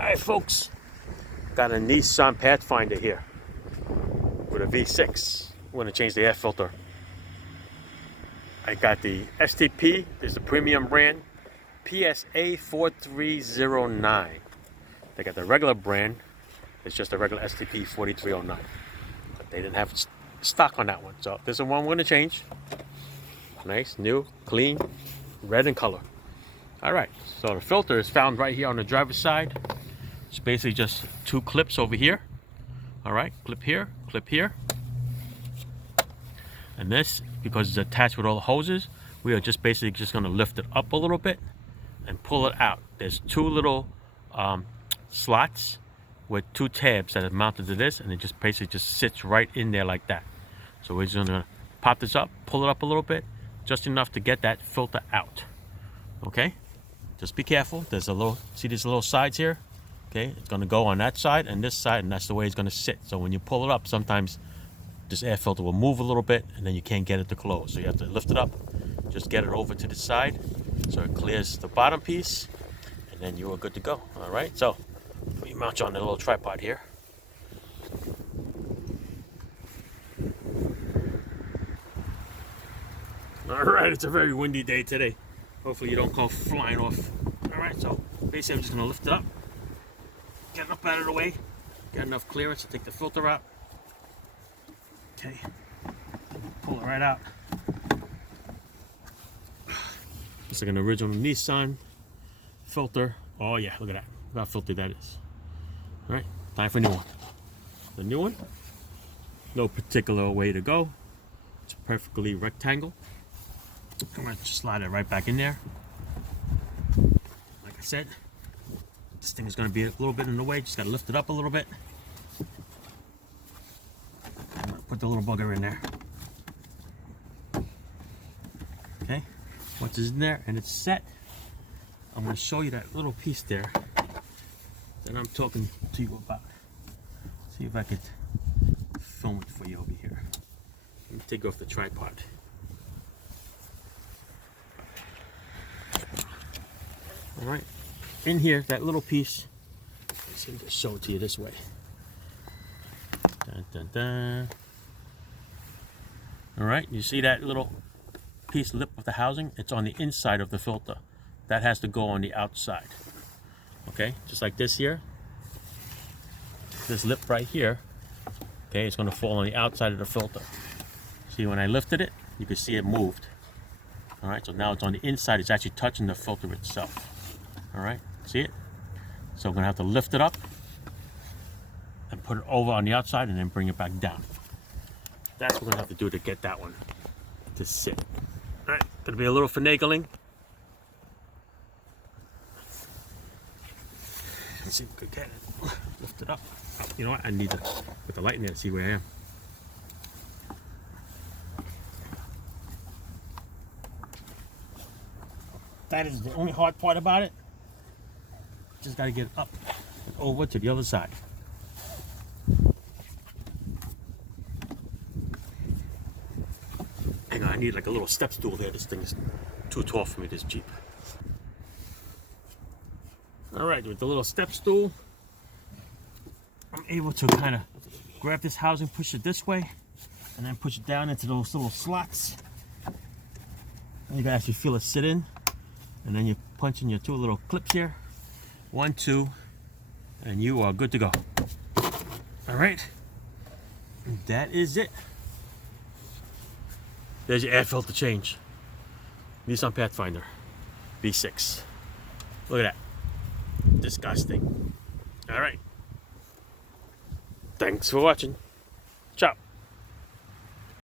Alright folks, got a Nissan Pathfinder here with a V6. I'm going to change the air filter. I got the STP, there's the premium brand, PSA 4309. They got the regular brand, it's just a regular STP 4309. But they didn't have stock on that one, so this is the one we're going to change. Nice, new, clean, red in color. Alright, so the filter is found right here on the driver's side. It's basically just two clips over here. Alright, clip here. And this, because it's attached with all the hoses, we are just basically just going to lift it up a little bit and pull it out. There's two little slots with two tabs that are mounted to this, and it just basically just sits right in there like that. So we're just going to pop this up, pull it up a little bit, just enough to get that filter out. Okay, just be careful. There's a little, see these little sides here? Okay, it's going to go on that side and this side, and that's the way it's going to sit. So when you pull it up, sometimes this air filter will move a little bit and then you can't get it to close. So you have to lift it up, just get it over to the side so it clears the bottom piece, and then you are good to go. All right, so we mount you on the little tripod here. All right, it's a very windy day today. Hopefully you don't go flying off. All right, so basically I'm just going to lift it up, get it up out of the way, get enough clearance to take the filter out. Okay, pull it right out. It's like an original Nissan filter. Oh yeah, look at that. Look how filthy that is. All right, time for a new one. The new one, no particular way to go. It's perfectly rectangle. I'm going to just slide it right back in there. Like I said, this thing is going to be a little bit in the way. Just got to lift it up a little bit. I'm going to put the little bugger in there. Okay, once it's in there and it's set, I'm going to show you that little piece there that I'm talking to you about. See if I could film it for you over here. Let me take off the tripod. All right, in here, that little piece, let's see, just show it to you this way. Dun, dun, dun. All right, you see that little piece lip of the housing? It's on the inside of the filter. That has to go on the outside. Okay, just like this here. This lip right here, okay, it's gonna fall on the outside of the filter. See, when I lifted it, you can see it moved. All right, so now it's on the inside, it's actually touching the filter itself. All right, see it? So I'm gonna have to lift it up and put it over on the outside and then bring it back down. That's what we're gonna have to do to get that one to sit. All right, gonna be a little finagling. Let's see if we can get it. Lift it up. Oh, you know what? I need to put the light in there to see where I am. That is the only hard part about it. Just got to get it up and over to the other side. Hang on, I need like a little step stool there. This thing is too tall for me, this Jeep. All right, with the little step stool, I'm able to kind of grab this housing, push it this way, and then push it down into those little slots. And you can actually feel it sit in. And then you punch in your two little clips here. 1, 2, and you are good to go. All right, that is it. There's your air filter change. Nissan Pathfinder V6. Look at that. Disgusting. All right. Thanks for watching. Ciao.